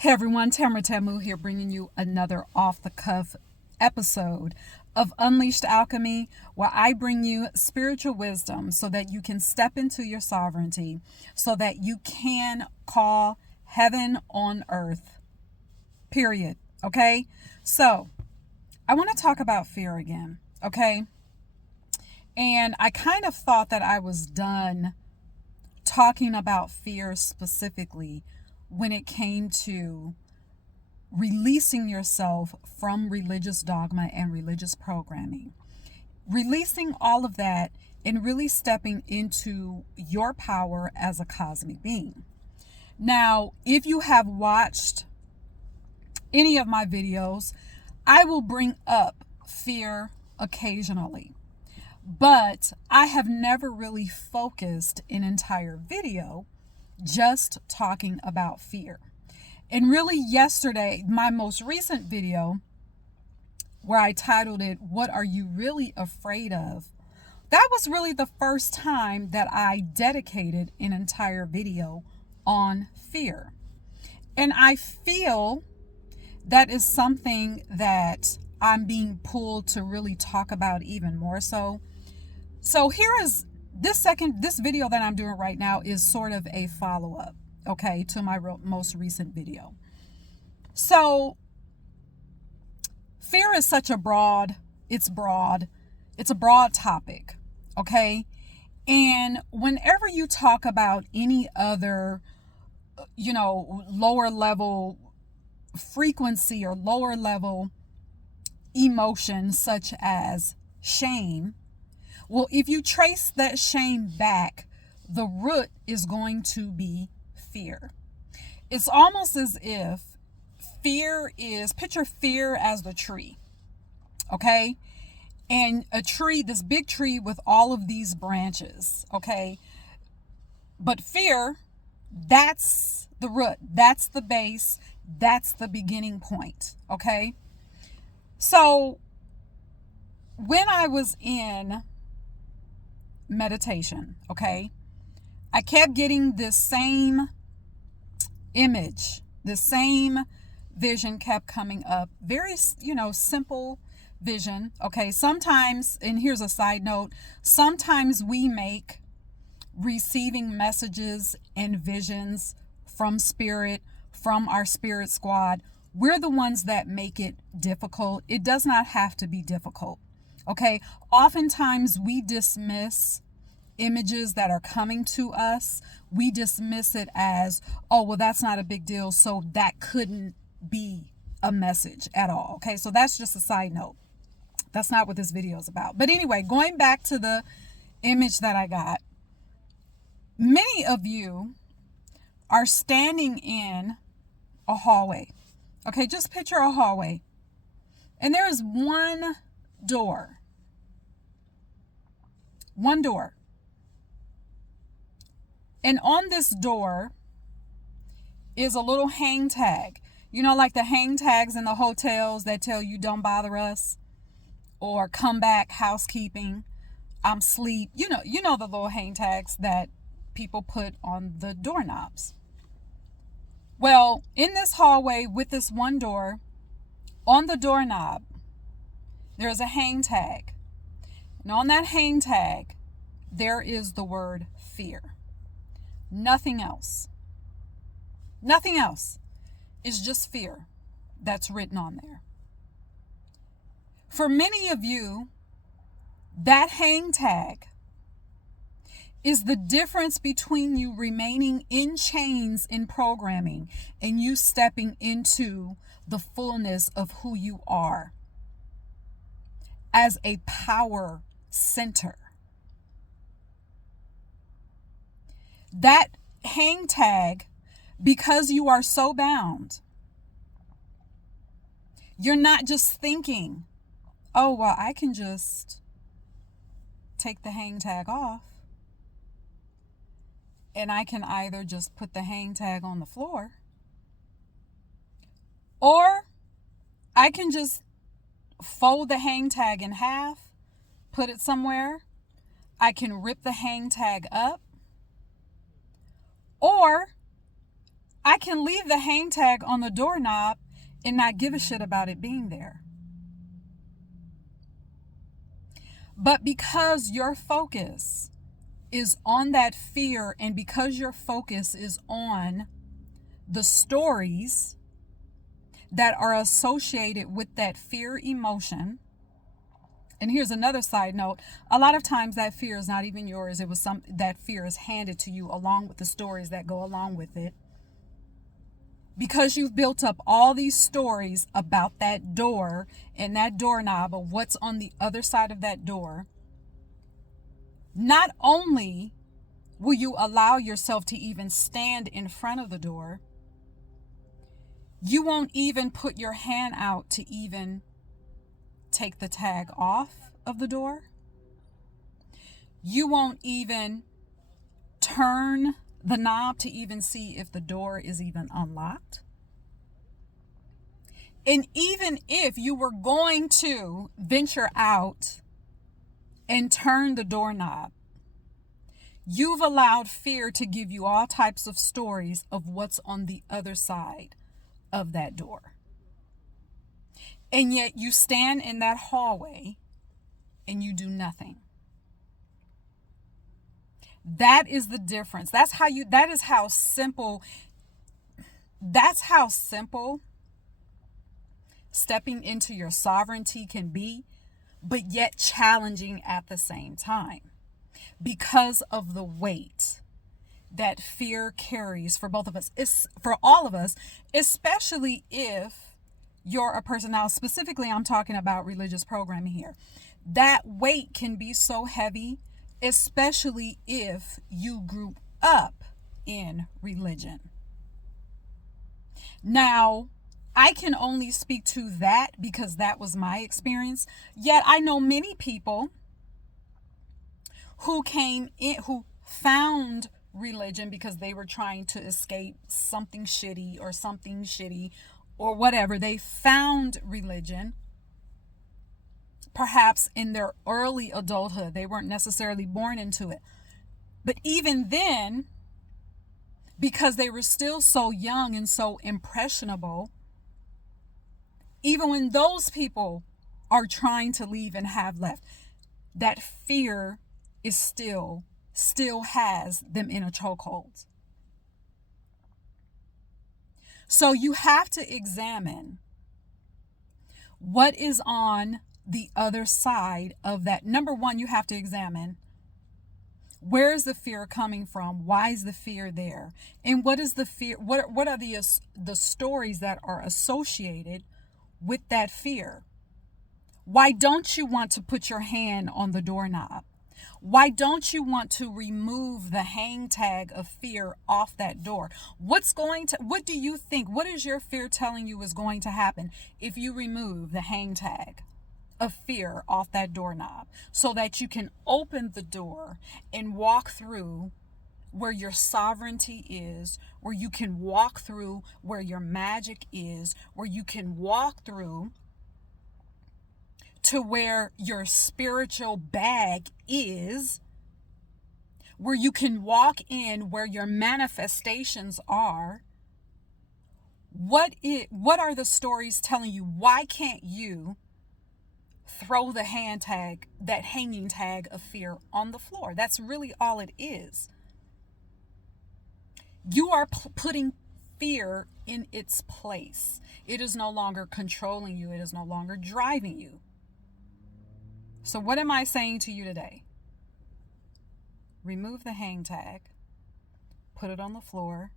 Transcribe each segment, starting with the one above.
Hey everyone, Tamara Tamu here, bringing you another off-the-cuff episode of Unleashed Alchemy, where I bring you spiritual wisdom so that you can step into your sovereignty, so that you can call heaven on earth, period. Okay? So, I want to talk about fear again, okay? And I kind of thought that I was done talking about fear specifically when it came to releasing yourself from religious dogma and religious programming. Releasing all of that and really stepping into your power as a cosmic being. Now, if you have watched any of my videos, I will bring up fear occasionally. But I have never really focused an entire video just talking about fear. And really yesterday, my most recent video, where I titled it, "What Are You Really Afraid Of?" That was really the first time that I dedicated an entire video on fear. And I feel that is something that I'm being pulled to really talk about even more so. So here is this video that I'm doing right now is sort of a follow-up, okay, to my most recent video. So fear is such a broad topic, okay? And whenever you talk about any other, lower level frequency or lower level emotion such as shame, well, if you trace that shame back, the root is going to be fear. It's almost as if picture fear as the tree, okay? And a tree, this big tree with all of these branches, okay? But fear, that's the root, that's the base, that's the beginning point, okay? So when I was in meditation, okay, I kept getting this same image, the same vision kept coming up. Very, simple vision, okay? Sometimes, and here's a side note, sometimes we make receiving messages and visions from spirit, from our spirit squad, we're the ones that make it difficult. It does not have to be difficult. Okay, oftentimes we dismiss images that are coming to us. We dismiss it as, oh, well, that's not a big deal, so that couldn't be a message at all. Okay, so that's just a side note. That's not what this video is about. But anyway, going back to the image that I got, many of you are standing in a hallway. Okay, just picture a hallway. And there is one door. One door. And on this door is a little hang tag. You know, like the hang tags in the hotels that tell you don't bother us, or come back, housekeeping, I'm asleep. You know the little hang tags that people put on the doorknobs. Well, in this hallway with this one door, on the doorknob, there's a hang tag. And on that hang tag, there is the word fear. Nothing else. Nothing else. It's just fear that's written on there. For many of you, that hang tag is the difference between you remaining in chains in programming and you stepping into the fullness of who you are as a power center. That hang tag, because you are so bound, you're not just thinking, oh, well, I can just take the hang tag off. And I can either just put the hang tag on the floor, or I can just fold the hang tag in half, put it somewhere. I can rip the hang tag up, or I can leave the hang tag on the doorknob and not give a shit about it being there. But because your focus is on that fear, and because your focus is on the stories that are associated with that fear emotion. And here's another side note. A lot of times that fear is not even yours. It was that fear is handed to you along with the stories that go along with it. Because you've built up all these stories about that door and that doorknob, of what's on the other side of that door, not only will you allow yourself to even stand in front of the door, you won't even put your hand out to even take the tag off of the door. You won't even turn the knob to even see if the door is even unlocked. And even if you were going to venture out and turn the doorknob, you've allowed fear to give you all types of stories of what's on the other side of that door. And yet you stand in that hallway and you do nothing. That is the difference. That's how simple stepping into your sovereignty can be, but yet challenging at the same time, because of the weight that fear carries for both of us. It's for all of us, especially if you're a person. Now, specifically, I'm talking about religious programming here. That weight can be so heavy, especially if you grew up in religion. Now, I can only speak to that because that was my experience. Yet I know many people who found religion because they were trying to escape something shitty or whatever. They found religion perhaps in their early adulthood. They weren't necessarily born into it. But even then, because they were still so young and so impressionable, even when those people are trying to leave and have left, that fear is still has them in a chokehold. So you have to examine what is on the other side of that. Number one, you have to examine, where is the fear coming from? Why is the fear there? And what is the fear? What are the stories that are associated with that fear? Why don't you want to put your hand on the doorknob? Why don't you want to remove the hang tag of fear off that door? What do you think? What is your fear telling you is going to happen if you remove the hang tag of fear off that doorknob, so that you can open the door and walk through where your sovereignty is, where you can walk through where your magic is, where you can walk through to where your spiritual bag is, where you can walk in where your manifestations are? What are the stories telling you? Why can't you throw the that hanging tag of fear on the floor? That's really all it is. You are putting fear in its place. It is no longer controlling you. It is no longer driving you. So what am I saying to you today? Remove the hang tag, put it on the floor,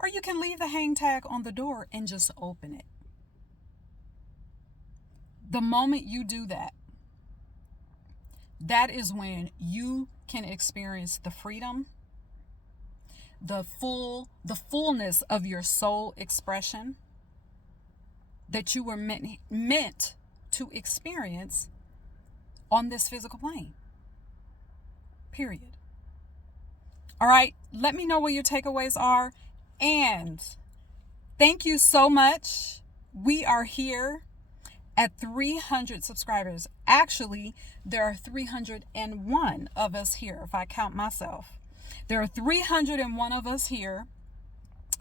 or you can leave the hang tag on the door and just open it. The moment you do that, that is when you can experience the freedom, the fullness of your soul expression that you were meant to experience on this physical plane. Period. All right, let me know what your takeaways are. And thank you so much. We are here at 300 subscribers. Actually, there are 301 of us here, if I count myself. There are 301 of us here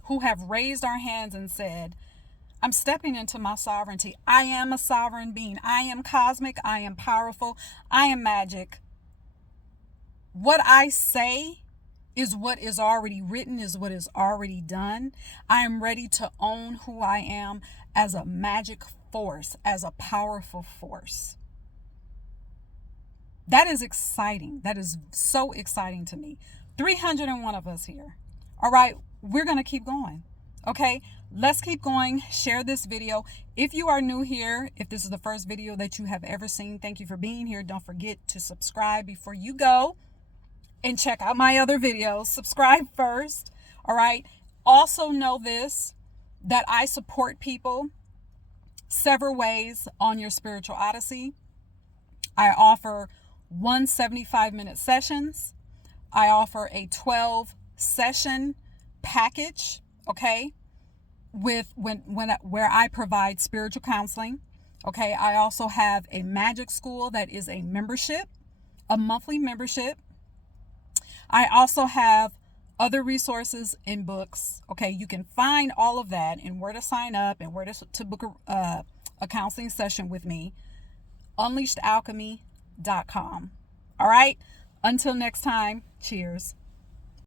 who have raised our hands and said, I'm stepping into my sovereignty. I am a sovereign being. I am cosmic. I am powerful. I am magic. What I say is what is already written, is what is already done. I am ready to own who I am as a magic force, as a powerful force. That is exciting. That is so exciting to me. 301 of us here. All right, we're going to keep going. Okay, let's keep going. Share this video. If you are new here, if this is the first video that you have ever seen, thank you for being here. Don't forget to subscribe before you go and check out my other videos. Subscribe first. All right. Also know this, that I support people several ways on your spiritual odyssey. I offer 175-minute sessions. I offer a 12 session package, okay, where I provide spiritual counseling. Okay, I also have a magic school that is a membership, a monthly membership. I also have other resources and books. Okay, you can find all of that and where to sign up and where to book a counseling session with me. UnleashedAlchemy.com. All right, until next time, cheers.